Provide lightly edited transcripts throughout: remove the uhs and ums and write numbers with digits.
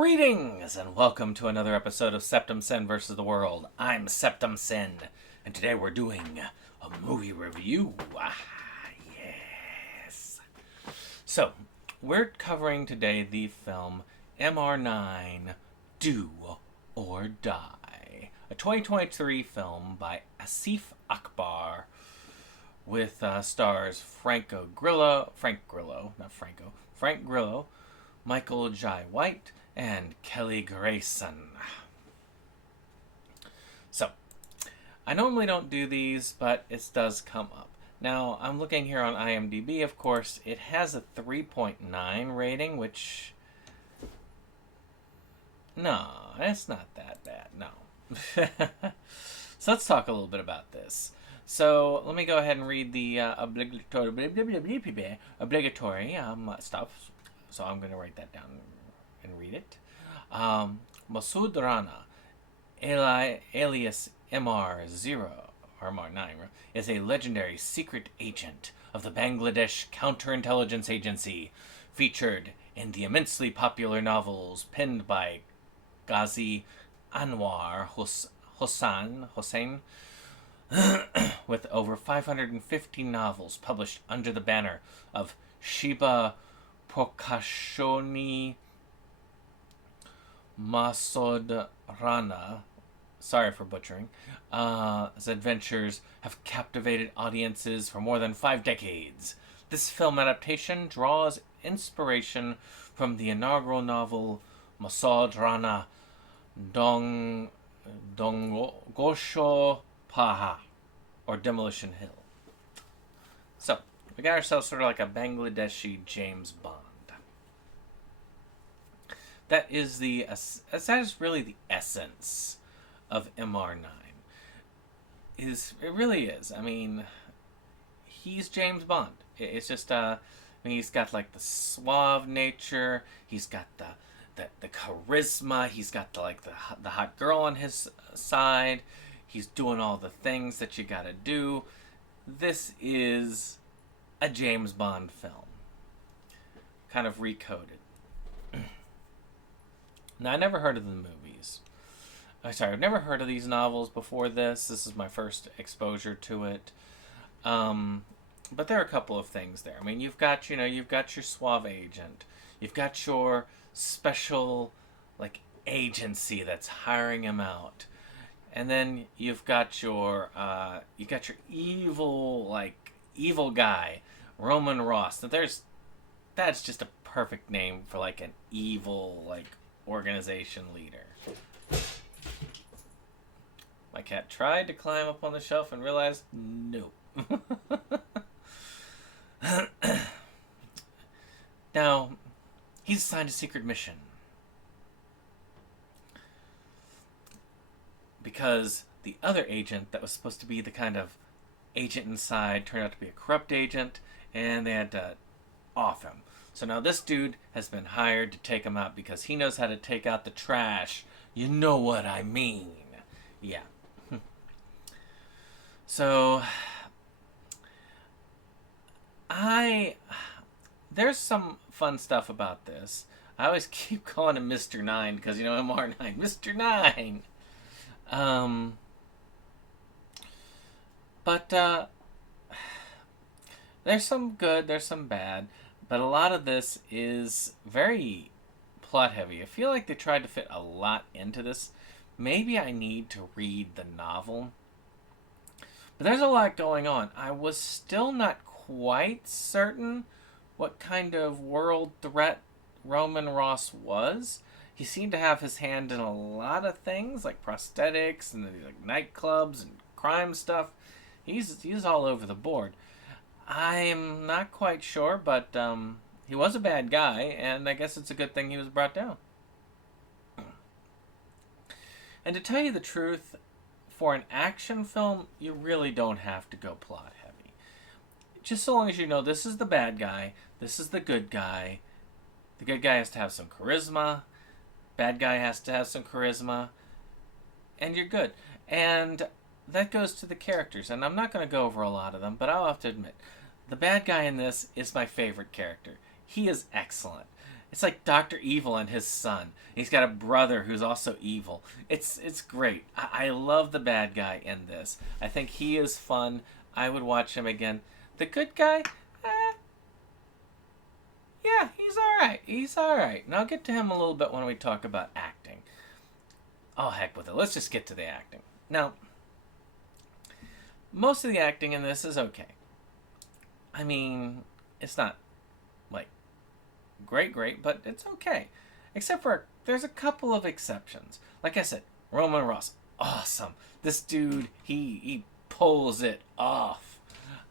Greetings and welcome to another episode of SeptumSin versus the World. I'm SeptumSin, and today we're doing a movie review. Yes. So, we're covering today the film MR9 Do or Die, a 2023 film by Asif Akbar with stars Frank Grillo, Michael Jai White, and Kelly Grayson. So, I normally don't do these, but it does come up. Now, I'm looking here on IMDb, of course. It has a 3.9 rating, which... No, it's not that bad, no. So let's talk a little bit about this. So, let me go ahead and read the obligatory stuff. So I'm going to write that down and read it. Masood Rana, alias MR0, or MR9, is a legendary secret agent of the Bangladesh Counterintelligence Agency, featured in the immensely popular novels penned by Ghazi Anwar Hossain, with over 550 novels published under the banner of Shiba Prokashoni Masood Rana, sorry for butchering, his adventures have captivated audiences for more than 5 decades. This film adaptation draws inspiration from the inaugural novel Masood Rana Dongosho Paha, or Demolition Hill. So, we got ourselves sort of like a Bangladeshi James Bond. That is really the essence of MR9. It really is. I mean, he's James Bond. It's just he's got like the suave nature. He's got the charisma. He's got the hot girl on his side. He's doing all the things that you gotta do. This is a James Bond film, kind of recoded. Now, I never heard of the movies. I've never heard of these novels before this. This is my first exposure to it. But there are a couple of things there. I mean, you've got your suave agent. You've got your special, agency that's hiring him out. And then you've got your evil guy, Roman Ross. Now that's just a perfect name for an evil organization leader. My cat tried to climb up on the shelf and realized no. Now, he's assigned a secret mission because the other agent that was supposed to be the kind of agent inside turned out to be a corrupt agent, and they had to off him. So now this dude has been hired to take him out because he knows how to take out the trash. You know what I mean. Yeah. So, there's some fun stuff about this. I always keep calling him Mr. 9 because, MR9. Mr. 9! But there's some good, there's some bad, but a lot of this is very plot heavy. I feel like they tried to fit a lot into this. Maybe I need to read the novel. But there's a lot going on. I was still not quite certain what kind of world threat Roman Ross was. He seemed to have his hand in a lot of things, like prosthetics and nightclubs and crime stuff. He's all over the board. I'm not quite sure, but he was a bad guy, and I guess it's a good thing he was brought down. And to tell you the truth, for an action film, you really don't have to go plot heavy. Just so long as you know this is the bad guy, this is the good guy. The good guy has to have some charisma, bad guy has to have some charisma, and you're good. And that goes to the characters, and I'm not going to go over a lot of them, but I'll have to admit, the bad guy in this is my favorite character. He is excellent. It's like Dr. Evil and his son. He's got a brother who's also evil. It's great. I love the bad guy in this. I think he is fun. I would watch him again. The good guy, yeah, he's alright. He's alright. And I'll get to him a little bit when we talk about acting. Oh, heck with it. Let's just get to the acting. Now, most of the acting in this is okay. I mean, it's not, like, great, but it's okay. Except for, there's a couple of exceptions. Like I said, Roman Ross, awesome. This dude, he pulls it off.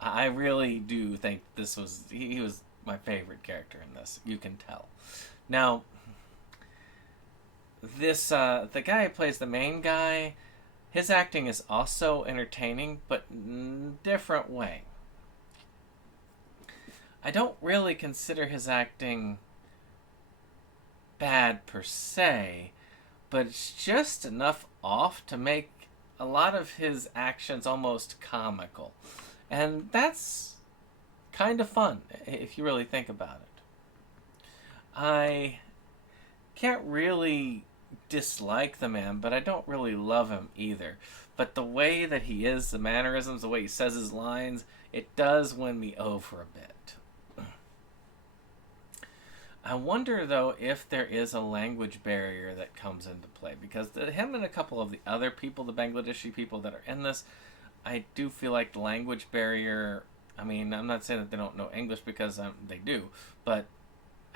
I really do think he was my favorite character in this. You can tell. Now, the guy who plays the main guy, his acting is also entertaining, but in a different way. I don't really consider his acting bad per se, but it's just enough off to make a lot of his actions almost comical. And that's kind of fun, if you really think about it. I can't really dislike the man, but I don't really love him either. But the way that he is, the mannerisms, the way he says his lines, it does win me over a bit. I wonder, though, if there is a language barrier that comes into play. Because him and a couple of the other people, the Bangladeshi people that are in this, I do feel like the language barrier... I mean, I'm not saying that they don't know English, because they do. But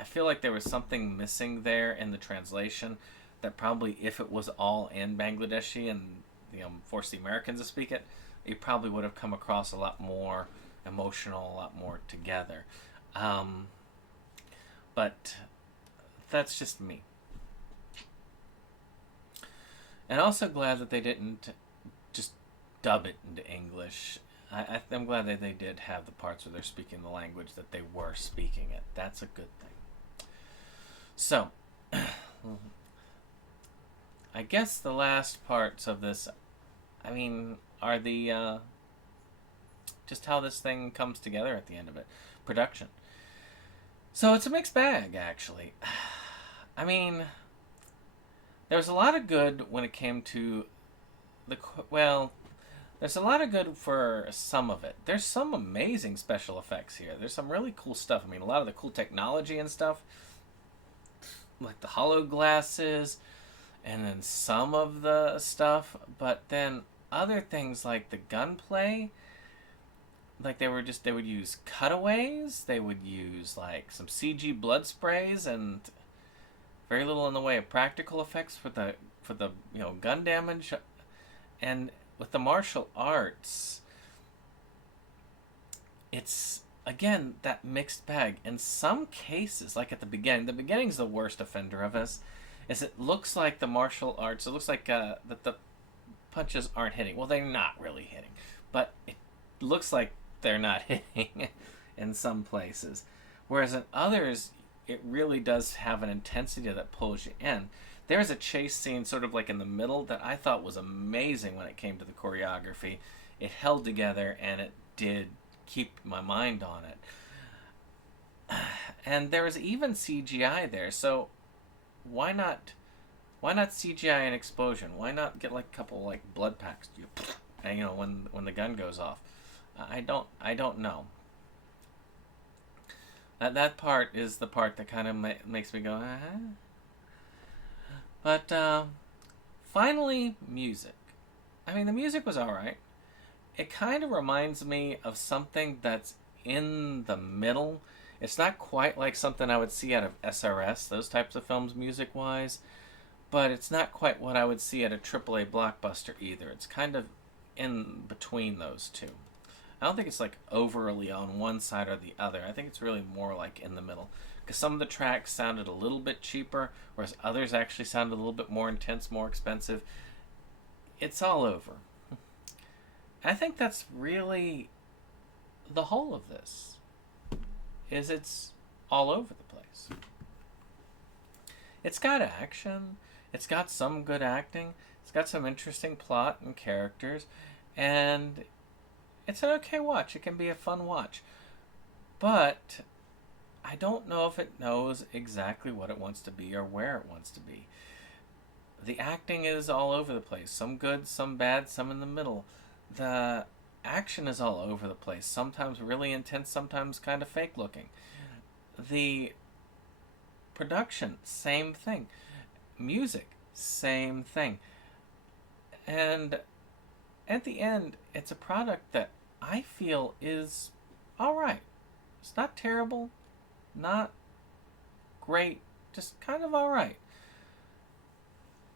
I feel like there was something missing there in the translation that probably, if it was all in Bangladeshi and forced the Americans to speak it, it probably would have come across a lot more emotional, a lot more together. But that's just me. And also glad that they didn't just dub it into English. I'm glad that they did have the parts where they're speaking the language that they were speaking it. That's a good thing. So, I guess the last parts of this, I mean, are the just how this thing comes together at the end of it. Production. So it's a mixed bag, actually. I mean, there was a lot of good when it came to there's a lot of good for some of it. There's some amazing special effects here. There's some really cool stuff. I mean, a lot of the cool technology and stuff, like the hollow glasses, and then some of the stuff, but then other things like the gunplay, like they would use cutaways, they would use like some CG blood sprays, and very little in the way of practical effects for the gun damage. And with the martial arts, it's again that mixed bag. In some cases, like at the beginning's the worst offender of us, is it looks like the martial arts, it looks like that the punches aren't hitting. Well, they're not really hitting, but it looks like they're not hitting in some places. Whereas in others, it really does have an intensity that pulls you in. There's a chase scene sort of like in the middle that I thought was amazing when it came to the choreography. It held together, and it did keep my mind on it. And there was even CGI there, so why not CGI an explosion? Why not get like a couple like blood packs, and when the gun goes off? I don't know. That part is the part that kind of makes me go, But finally, music. I mean, the music was alright. It kind of reminds me of something that's in the middle. It's not quite like something I would see out of SRS, those types of films music-wise, but it's not quite what I would see at a AAA blockbuster either. It's kind of in between those two. I don't think it's like overly on one side or the other. I think it's really more like in the middle. Because some of the tracks sounded a little bit cheaper, whereas others actually sounded a little bit more intense, more expensive. It's all over. I think that's really the whole of this, is it's all over the place. It's got action. It's got some good acting. It's got some interesting plot and characters. And it's an okay watch. It can be a fun watch. But I don't know if it knows exactly what it wants to be or where it wants to be. The acting is all over the place. Some good, some bad, some in the middle. The action is all over the place. Sometimes really intense, sometimes kind of fake looking. The production, same thing. Music, same thing. And at the end, it's a product that I feel is alright. It's not terrible, not great, just kind of alright.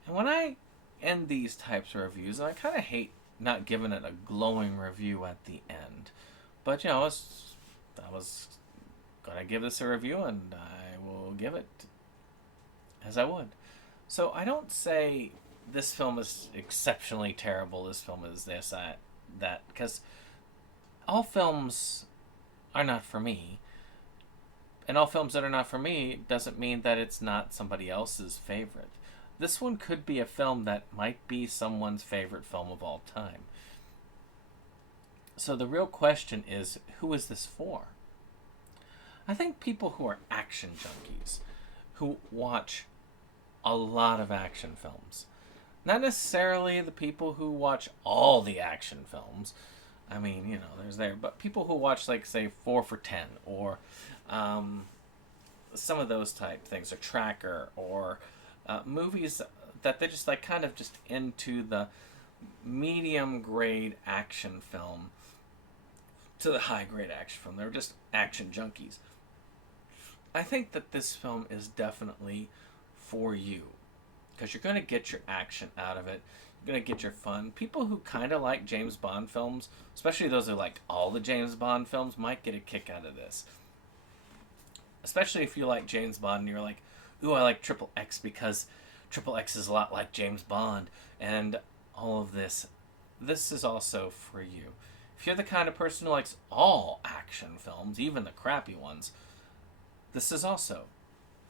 And when I end these types of reviews, I kind of hate not giving it a glowing review at the end. But, I was going to give this a review, and I will give it as I would. So I don't say this film is exceptionally terrible, this film is this, that, because all films are not for me. And all films that are not for me doesn't mean that it's not somebody else's favorite. This one could be a film that might be someone's favorite film of all time. So the real question is, who is this for? I think people who are action junkies, who watch a lot of action films. Not necessarily the people who watch all the action films. I mean, there's there. But people who watch, like, say, 4 for 10, or some of those type things, or Tracker, or movies that they're just, like, kind of just into the medium grade action film to the high grade action film. They're just action junkies. I think that this film is definitely for you, because you're going to get your action out of it. You're going to get your fun. People who kind of like James Bond films, especially those who like all the James Bond films, might get a kick out of this. Especially if you like James Bond and you're like, ooh, I like Triple X because Triple X is a lot like James Bond, and all of this. This is also for you. If you're the kind of person who likes all action films, even the crappy ones, this is also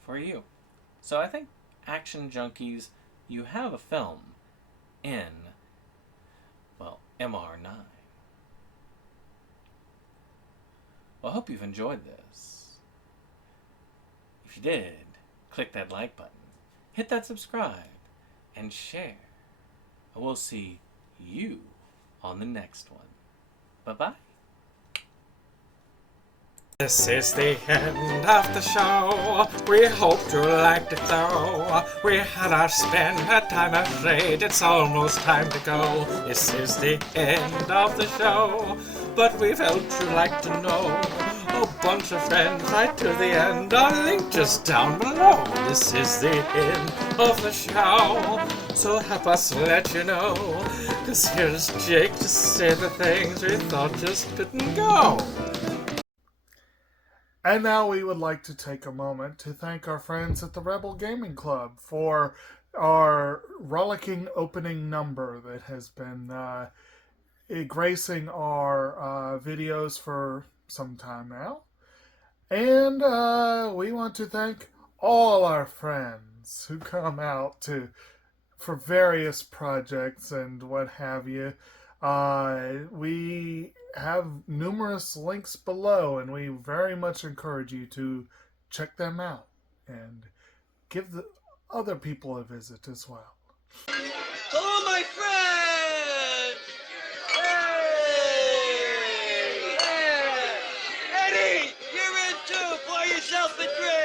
for you. So I think, action junkies, you have a film in, well, MR9. Well, I hope you've enjoyed this. If you did, click that like button, hit that subscribe, and share. And we'll see you on the next one. Bye-bye. This is the end of the show. We hope you liked it though. We had our splendid time afraid. It's almost time to go. This is the end of the show. But we felt you'd like to know. A bunch of friends right to the end. Our link just down below. This is the end of the show. So help us let you know. 'Cause here's Jake to say the things we thought just didn't go. And now we would like to take a moment to thank our friends at the Rebel Gaming Club for our rollicking opening number that has been gracing our videos for some time now. And we want to thank all our friends who come out for various projects and what have you. We have numerous links below, and we very much encourage you to check them out and give the other people a visit as well. Hello, my friends! Hey! Yeah! Eddie, you're in too! Pour yourself a drink!